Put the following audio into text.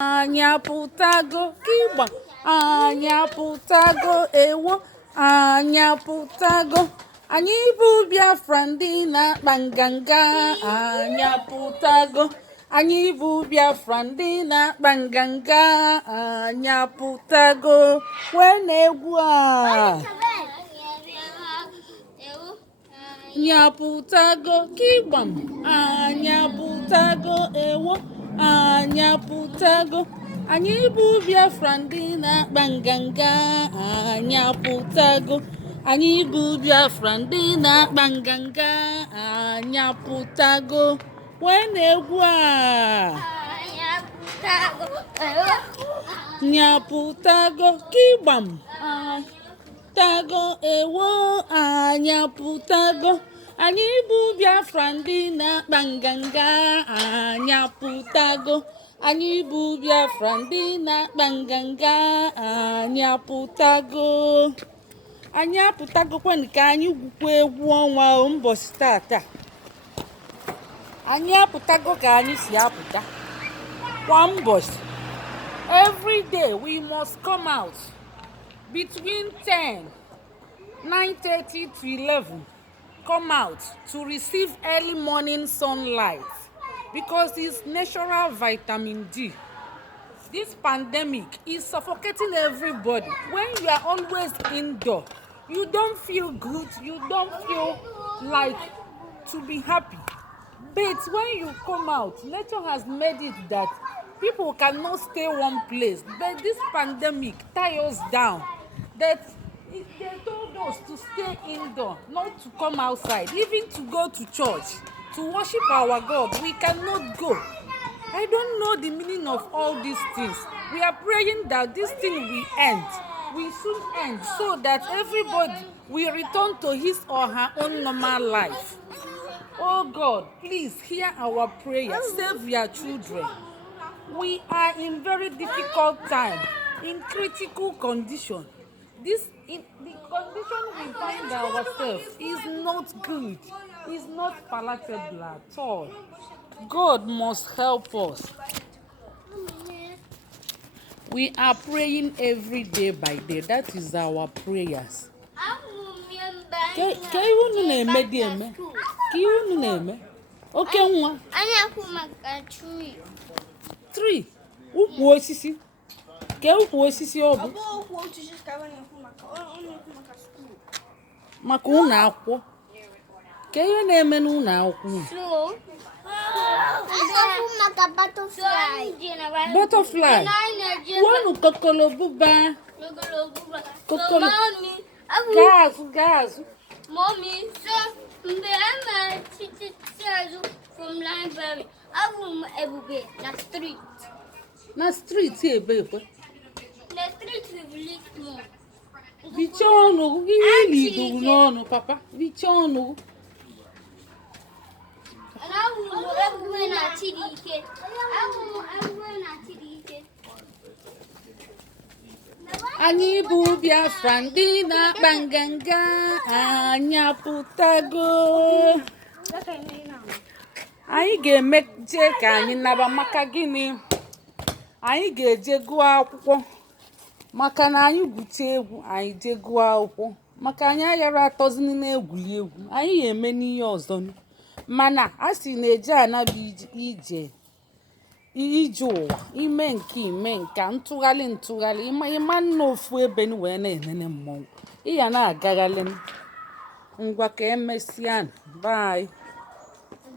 Anyapụtago kịgba, anyapụtago ewo, anyapụtago. Anyị bụ Biafra ndị na-akpa nganga, anyapụtago. Anyị bụ Biafra ndị na-akpa nganga, anyapụtago. Kwee na-egwu a. Anyapụtago kịgbam, anyapụtago ewo, anyapụtago. Anyị bụ Biafra ndị na-akpa nganga, anyapụtago. Anyị bụ Biafra ndị na-akpa nganga, anyapụtago. Wee na-egwu a. Anyapụtago kịgbam, anyapụtago ewo, anyapụtago. Anyị bụ Biafra ndị na-akpa nganga, anyapụtago. Anyị bụ Biafra ndị na-akpa nganga, anyapụtago. Anyị apụtagokwanụ ka anyị gwukwa egwu ọnwa ụbọchị tata. Anyị apụtago ka anyị si apụta kwa ụbọchị. Every day we must come out between 9:30 to 11. Come out to receive early morning sunlight because it's natural vitamin D. This pandemic is suffocating everybody. When you are always indoor, you don't feel good, you don't feel like to be happy. But when you come out, nature has made it that people cannot stay one place. But this pandemic ties us down. That they told us to stay indoor, not to come outside, even to go to church, to worship our God. We cannot go. I don't know the meaning of all these things. We are praying that this thing will end. We soon end so that everybody will return to his or her own normal life. Oh God, please hear our prayer. Save your children. We are in very difficult time, in critical condition. The condition we find ourselves is not good. It's not palatable at all. God must help us. We are praying every day by day. That is our prayers. Ka unu na-eme dị eme? Ka unu na-eme? Oke nwa. Tree. Ukwu osisi. Ka ukwu osisi ọ bụ? Maka ụlọ akwụkwọ. Ka ihe na-eme n'ụlọ akwụkwọ? Butterfly. Wanu kokolobuba. Kokolo. Gas. Mommy, so mbe ama chichazu from library. Avu ebube na street. Na street ebe ekwe. Na street we live more. Bichonu, ihe lidu n'ọnụ papa. Bichonu. Anyị bụ Biafra ndị na-akpa nganga, anyapụtago. Anyị ga-emeje ka anyị naba maka gịnị? Anyị ga-eje gụọ akwụkwọ maka na anyị gwute egwu, anyị je gụọ akwụkwọ maka anyị ayara atọzini na-egwuli egwu. Anyị ga-eme n'ihe ọzọ. Mana a sị na-eje anaba ije ụwa ime nke ntụgharị ịma nna ofu ebe wee na-enene mmọnwụ. Ị ya na-agaghalị ngwa ka emesịa. Bye.